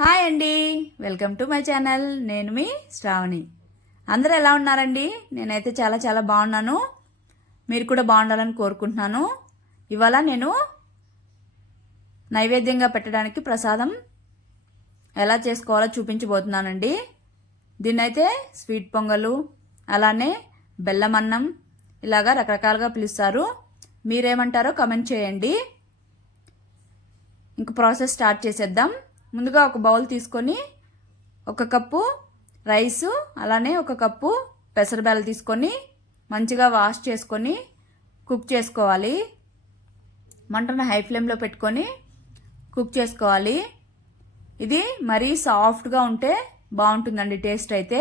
Hi అండి. Welcome to my channel. నేను మీ శ్రావణి. అందరూ ఎలా ఉన్నారండి? నేనైతే చాలా చాలా బాగున్నాను. మీరు కూడా బాగుండాలని కోరుకుంటున్నాను. ఇవాళ నేను నైవేద్యంగా పెట్టడానికి ప్రసాదం ఎలా చేసుకోవాలో చూపించబోతున్నానండి. దీన్నైతే స్వీట్ పొంగలు అలానే బెల్లం అన్నం ఇలాగా రకరకాలుగా పిలుస్తారు. మీరేమంటారో కమెంట్ చేయండి. ఇంక ప్రాసెస్ స్టార్ట్ చేసేద్దాం. ముందుగా ఒక బౌల్ తీసుకొని ఒక కప్పు రైసు అలానే ఒక కప్పు పెసరబెల్ల తీసుకొని మంచిగా వాష్ చేసుకొని కుక్ చేసుకోవాలి. మంటను హై ఫ్లేమ్లో పెట్టుకొని కుక్ చేసుకోవాలి. ఇది మరీ సాఫ్ట్గా ఉంటే బాగుంటుందండి టేస్ట్ అయితే.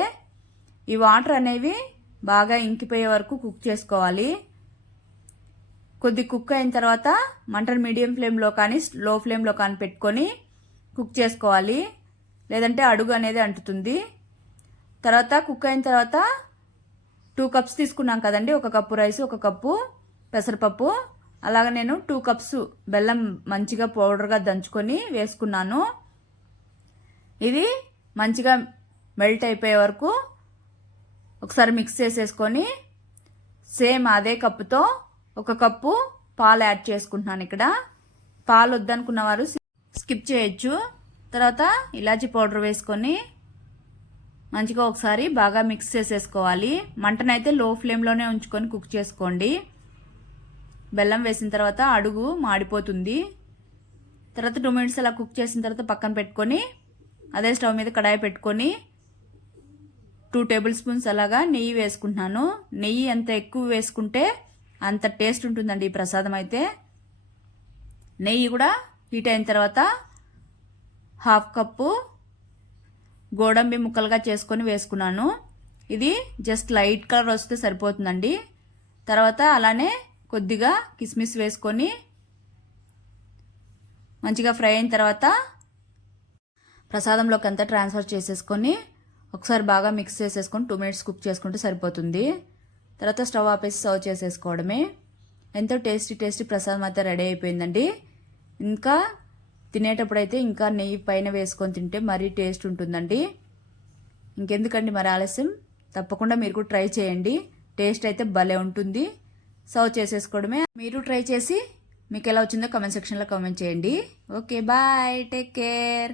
ఈ వాటర్ అనేవి బాగా ఇంకిపోయే వరకు కుక్ చేసుకోవాలి. కొద్ది కుక్ అయిన తర్వాత మంటను మీడియం ఫ్లేమ్లో కానీ లో ఫ్లేమ్లో కానీ పెట్టుకొని కుక్ చేసుకోవాలి. లేదంటే అడుగు అనేది అంటుతుంది. తర్వాత కుక్ అయిన తర్వాత టూ కప్స్ తీసుకున్నాం కదండి. ఒక కప్పు రైస్ ఒక కప్పు పెసరపప్పు. అలాగే నేను టూ కప్స్ బెల్లం మంచిగా పౌడర్గా దంచుకొని వేసుకున్నాను. ఇది మంచిగా మెల్ట్ అయిపోయే వరకు ఒకసారి మిక్స్ చేసేసుకొని సేమ్ అదే కప్పుతో ఒక కప్పు పాలు యాడ్ చేసుకుంటున్నాను ఇక్కడ. పాలు వద్దనుకున్న వారు స్కిప్ చేయొచ్చు. తర్వాత ఇలాచి పౌడర్ వేసుకొని మంచిగా ఒకసారి బాగా మిక్స్ చేసేసుకోవాలి. మంటనైతే లో ఫ్లేమ్లోనే ఉంచుకొని కుక్ చేసుకోండి. బెల్లం వేసిన తర్వాత అడుగు మాడిపోతుంది. తర్వాత టూ మినిట్స్ అలా కుక్ చేసిన తర్వాత పక్కన పెట్టుకొని అదే స్టవ్ మీద కడాయి పెట్టుకొని టూ టేబుల్ స్పూన్స్ అలాగా నెయ్యి వేసుకుంటున్నాను. నెయ్యి ఎంత ఎక్కువ వేసుకుంటే అంత టేస్ట్ ఉంటుందండి ఈ ప్రసాదం అయితే. నెయ్యి కూడా హీట్ అయిన తర్వాత హాఫ్ కప్పు గోడంబి ముక్కలుగా చేసుకొని వేసుకున్నాను. ఇది జస్ట్ లైట్ కలర్ వస్తే సరిపోతుందండి. తర్వాత అలానే కొద్దిగా కిస్మిస్ వేసుకొని మంచిగా ఫ్రై అయిన తర్వాత ప్రసాదంలోకి అంతా ట్రాన్స్ఫర్ చేసేసుకొని ఒకసారి బాగా మిక్స్ చేసేసుకొని టూ మినిట్స్ కుక్ చేసుకుంటే సరిపోతుంది. తర్వాత స్టవ్ ఆపేసి సర్వ్ చేసేసుకోవడమే. ఎంతో టేస్టీ టేస్టీ ప్రసాదం అయితే రెడీ అయిపోయిందండి. ఇంకా తినేటప్పుడు అయితే ఇంకా నెయ్యి పైన వేసుకొని తింటే మరీ టేస్ట్ ఉంటుందండి. ఇంకెందుకండి మరి ఆలస్యం? తప్పకుండా మీరు కూడా ట్రై చేయండి. టేస్ట్ అయితే భలే ఉంటుంది. సర్వ్ చేసేసుకోవడమే. మీరు ట్రై చేసి మీకు ఎలా వచ్చిందో కమెంట్ సెక్షన్లో కామెంట్ చేయండి. Okay bye take care.